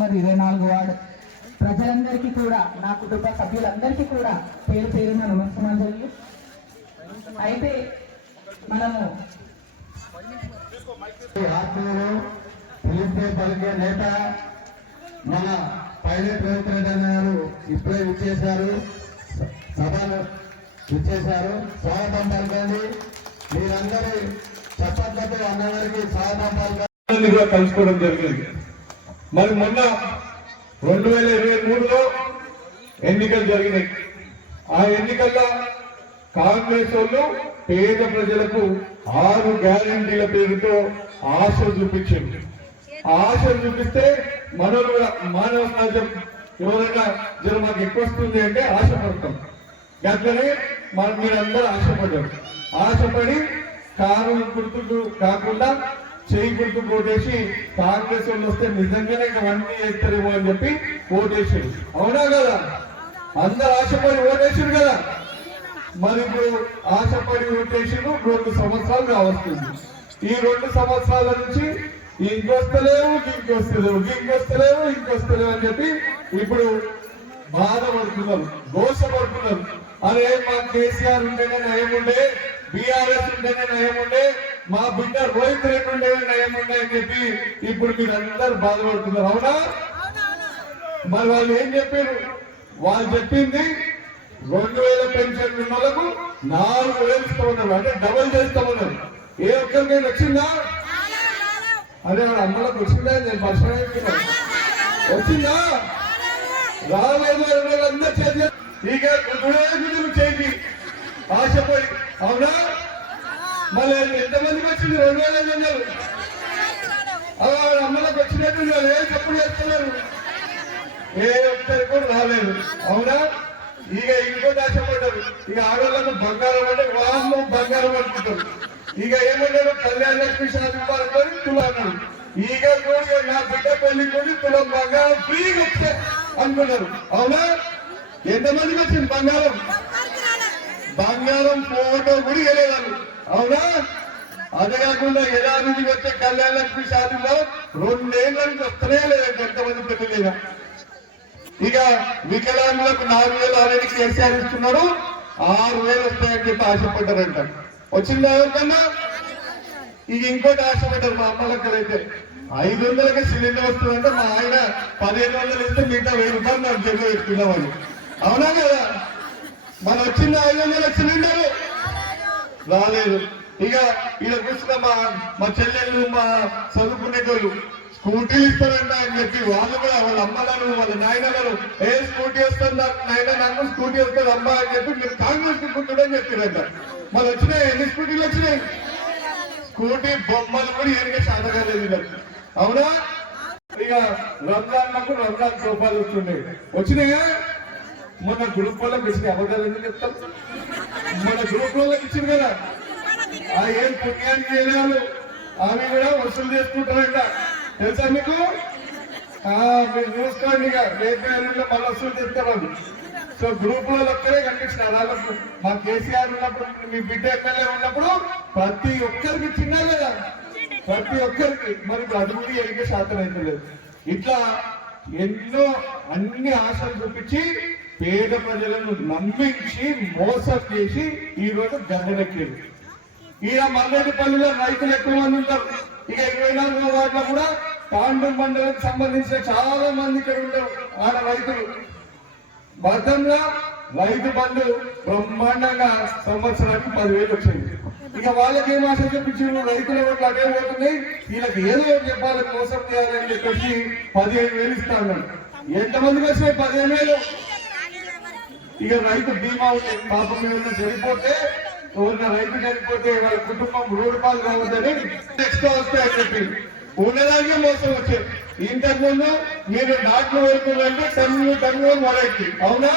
Number 24 ward ప్రజలందరికీ కూడా, నా కుటుంబ సభ్యులందరికీ కూడా పేరు పేరున నమస్కారాలు. అయితే మనము పిలిస్తే పలికే నేత మన పైలట్ రేవంత్ గారు ఇప్పుడే విచ్చేశారు, సభను విచ్చేశారు. స్వాగతం పలకండి. మీరందరూ చప్పట్లతో అన్నగారికి స్వాగతం పలకండి. కలుసుకోవడం జరిగింది. మరి మొన్న 2023లో ఎన్నికలు జరిగినాయి. ఆ ఎన్నికల్లో కాంగ్రెస్ వాళ్ళు పేద ప్రజలకు 6 గ్యారంటీల పేరుతో ఆశ చూపించింది. ఆశ చూపిస్తే మనలో మానవ సహజం, ఎవరైనా జర మాకు ఎక్కువ వస్తుంది అంటే ఆశపడతాం. అట్లనే మీరందరూ ఆశపడ్డారు. ఆశపడి కారు గుర్తుకు కాకుండా చేయి గుర్తు ఓటేసి కాంగ్రెస్ వాళ్ళు వస్తే నిజంగానే ఇవన్నీ చేస్తారేమో అని చెప్పి ఓటేసారు. అవునా కదా? అందరు ఆశపడి ఓటేసారు కదా. మరి ఇప్పుడు ఆశపడి ఓటేసారు. 2 సంవత్సరాలు కావస్తుంది. ఈ 2 సంవత్సరాల నుంచి ఇంకొస్తలేవు అని చెప్పి ఇప్పుడు బాధపడుతున్నారు, దోషపడుతున్నారు. అరే మా కేసీఆర్ ఉంటేనే నయం ఉండే, బీఆర్ఎస్ ఉంటేనే నయం ఉండే, మా బిడ్డ రోహిత్ రెడ్డి ఉంటేనే నయం ఉండే అని చెప్పి ఇప్పుడు మీరందరూ బాధపడుతున్నారు. అవునా? మరి వాళ్ళు ఏం చెప్పారు? వాళ్ళు చెప్పింది 2000 పెన్షన్ ఉన్న వాళ్ళకు 4000 ఇస్తామన్నారు, అంటే డబుల్ చేస్తామన్నారు. ఏ ఒక్కరికైనా వచ్చిందా? అదే వాడు అమ్మలకు వచ్చిందా? నేను పరిశ్రమ వచ్చిందా? రాలేదు. అందరూ చేసి ఇక గుడి చేసి ఆశపడి. అవునా? మళ్ళీ ఎంతమందికి వచ్చింది? 2000 అమ్మలకు వచ్చినట్టు ఏ తప్పుడు చేస్తున్నారు? ఏ ఒక్కరికి కూడా రాలేదు. అవునా? ఇక ఇంకోటి ఆశపడ్డారు. ఇక ఆడవాళ్ళకు బంగారం అంటే వాళ్ళు బంగారం అనుకుంటారు. ఇక ఏమంటారు? కళ్యాణ లక్ష్మి శాతం తులా అన్నారు. ఇక కూడా నా బిడ్డ పెళ్లి కూడా తులం బంగారం ఫ్రీగా వచ్చే అనుకున్నారు. అవునా? ఎంతమందికి వచ్చింది బంగారం? బంగారం ఫోటో కూడా వెళ్ళేవాళ్ళు. అవునా? అదే కాకుండా యథావిధి వచ్చే కళ్యాణ లక్ష్మి శాతంలో 2 ఏళ్ళ నుంచి వస్తూనే లేదంటే ఎంతమంది పెట్టలేదా. ఇక వికలాంగులకు 4000 ఆల్రెడీ కేసీఆర్ ఇస్తున్నారు, 6000 వస్తాయని చెప్పి ఆశపడ్డారంట. వచ్చిందా ఎవరికన్నా? ఇక ఇంకోటి ఆశపడ్డారు మా అమ్మలక్కలైతే. 500కి సిలిండర్ వస్తుందంటే మా ఆయన 1500 ఇస్తే మిగతా 1000 రూపాయలు నాకు జబ్బు పెట్టుకున్నామని. అవునా కదా? మన వచ్చింది 500 సిలిండర్ రాలేదు. ఇక ఇలా కూర్చున్న మా చెల్లెళ్ళు, మా చదువుకునేటోళ్ళు స్కూటీలు ఇస్తారంట అని చెప్పి వాళ్ళు కూడా వాళ్ళ అమ్మలను వాళ్ళ నాయనలను స్కూటీ వస్తుంది నాయన, నాకు స్కూటీ వస్తుంది అమ్మ అని చెప్పి మీరు కాంగ్రెస్ గుర్తుండని చెప్పారంట. మరి వచ్చినాయి. ఎన్ని స్కూటీలు వచ్చినాయి? స్కూటీ బొమ్మలు కూడా ఏరిగా సాధగా లేదు. అవునా? ఇక రంజాన్ రూపాయలు వస్తుండే వచ్చినాయా? మొన్న గ్రూప్ వాళ్ళకి ఇచ్చిన అబద్ధాలు ఎందుకు చెప్తాం? మన గ్రూప్ వాళ్ళకి ఇచ్చింది కదా. ఆ ఏం పుణ్యానికి వెళ్ళాలి అవి కూడా వసూలు చేసుకుంటారంట. తెలుసా మీకు? మీరు చూసుకోండి. ఇక రేపు మళ్ళీ వసూలు చేస్తారు. సో గ్రూప్ లో ఒక్కరే కనిపిస్తున్నారు. వాళ్ళకు మా కేసీఆర్ ఉన్నప్పుడు, మీ బిడ్డ ఎమ్మెల్యే ఉన్నప్పుడు ప్రతి ఒక్కరికి ఇచ్చినా లేదా? ప్రతి ఒక్కరికి. మరి అది కూడా ఎరిగే శాతం అయితే లేదు. ఇట్లా ఎన్నో అన్ని ఆశలు చూపించి పేద ప్రజలను నమ్మించి మోసం చేసి ఈ రోజు గద్దెనెక్కారు. ఈయన మల్లేటిపల్లిలో రైతులు ఎక్కువ మంది ఉంటారు. ఇక 24వ వార్డులో కూడా తాండూరు మండలానికి సంబంధించిన చాలా మంది ఇక్కడ ఉంటారు. ఆడ రైతులు గతంలో రైతు బంధు బ్రహ్మాండంగా సంవత్సరానికి 10,000 వచ్చింది. ఇక వాళ్ళకి ఏం ఆశ చెప్పించారు? రైతుల ఓట్లు అదే పోతున్నాయి, వీళ్ళకి ఏదో చెప్పాలి, మోసం చేయాలని చెప్పేసి 15,000 ఇస్తా అన్నాడు. ఎంతమందికి వచ్చినాయి? 15,000. ఇక రైతు బీమా ఉంది. పాపం ఏమైనా చనిపోతే, ఎవరైనా రైతు చనిపోతే వాళ్ళ కుటుంబం రోడ్డు పాలు కావద్దని ఎక్స్ట్రా వస్తాయని చెప్పి ఉన్నదానికే మోసం వచ్చారు. ఇంతకుముందు మీరు నాట్లు వేరుకున్నంటే టన్నులు మొదలెట్టి. అవునా?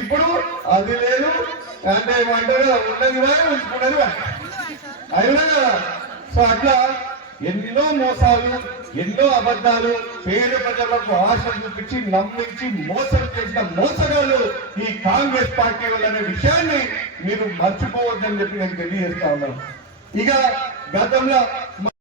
ఇప్పుడు అది లేదు. అంటే ఏమంటారు? ఉన్నది ఉంచుకున్నది అయినా కదా. సో అట్లా ఎన్నో మోసాలు, ఎన్నో అబద్ధాలు, పేద ప్రజలకు ఆశ చూపించి నమ్మించి మోసం చేసిన మోసగాళ్ళు ఈ కాంగ్రెస్ పార్టీ వాళ్ళనే విషయాన్ని మీరు మర్చిపోవద్దని చెప్పి నేను తెలియజేస్తా ఉన్నాను. ఇక గతంలో